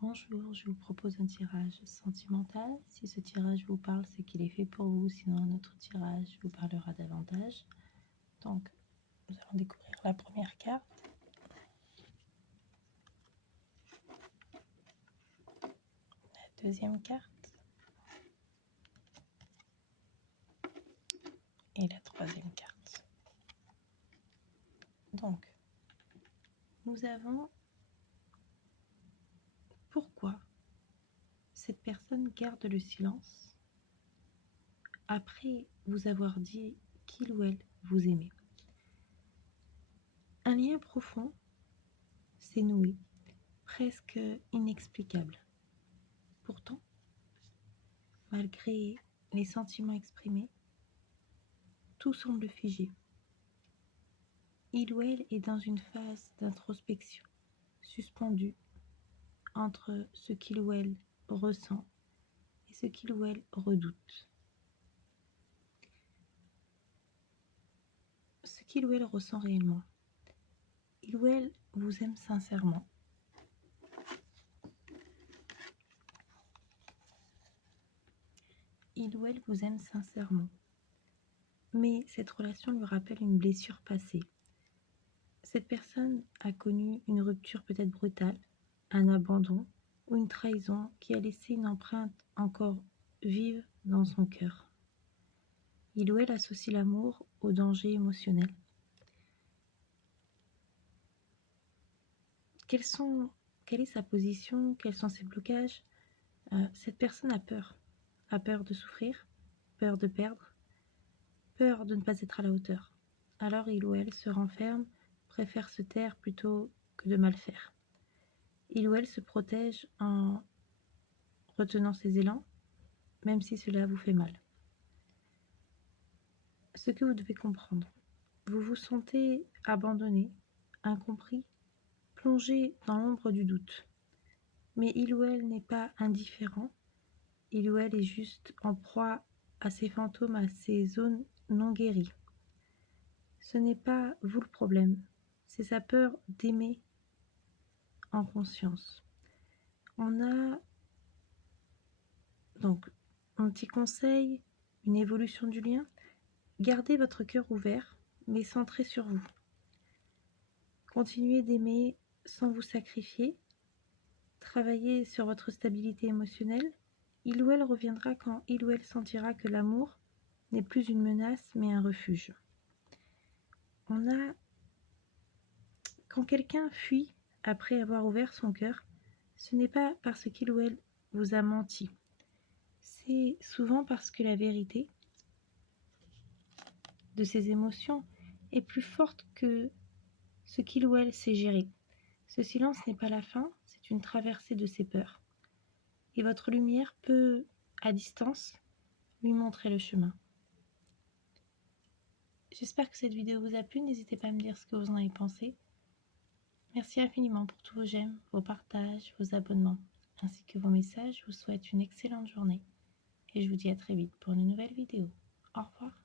Bonjour, je vous propose un tirage sentimental. Si ce tirage vous parle, c'est qu'il est fait pour vous, sinon un autre tirage vous parlera davantage. Donc, nous allons découvrir la première carte. La deuxième carte. Et la troisième carte. Donc, nous avons pourquoi cette personne garde le silence après vous avoir dit qu'il ou elle vous aimait. Un lien profond s'est noué, presque inexplicable. Pourtant, malgré les sentiments exprimés, tout semble figé. Il ou elle est dans une phase d'introspection, suspendue entre ce qu'il ou elle ressent et ce qu'il ou elle redoute. Ce qu'il ou elle ressent réellement. Il ou elle vous aime sincèrement. Il ou elle vous aime sincèrement. Mais cette relation lui rappelle une blessure passée. Cette personne a connu une rupture peut-être brutale, un abandon ou une trahison qui a laissé une empreinte encore vive dans son cœur. Il ou elle associe l'amour au danger émotionnel. Quelle est sa position? Quels sont ses blocages? Cette personne a peur. A peur de souffrir, peur de perdre, peur de ne pas être à la hauteur. Alors il ou elle se renferme, préfère se taire plutôt que de mal faire. Il ou elle se protège en retenant ses élans, même si cela vous fait mal. Ce que vous devez comprendre, vous vous sentez abandonné, incompris, plongé dans l'ombre du doute. Mais il ou elle n'est pas indifférent, il ou elle est juste en proie à ses fantômes, à ses zones non guéries. Ce n'est pas vous le problème, c'est sa peur d'aimer en conscience. On a donc un petit conseil, une évolution du lien. Gardez votre cœur ouvert, mais centré sur vous. Continuez d'aimer sans vous sacrifier. Travaillez sur votre stabilité émotionnelle. Il ou elle reviendra quand il ou elle sentira que l'amour n'est plus une menace, mais un refuge. Quand quelqu'un fuit après avoir ouvert son cœur, ce n'est pas parce qu'il ou elle vous a menti. C'est souvent parce que la vérité de ses émotions est plus forte que ce qu'il ou elle sait gérer. Ce silence n'est pas la fin, c'est une traversée de ses peurs. Et votre lumière peut, à distance, lui montrer le chemin. J'espère que cette vidéo vous a plu, n'hésitez pas à me dire ce que vous en avez pensé. Merci infiniment pour tous vos j'aime, vos partages, vos abonnements, ainsi que vos messages. Je vous souhaite une excellente journée et je vous dis à très vite pour une nouvelle vidéo. Au revoir.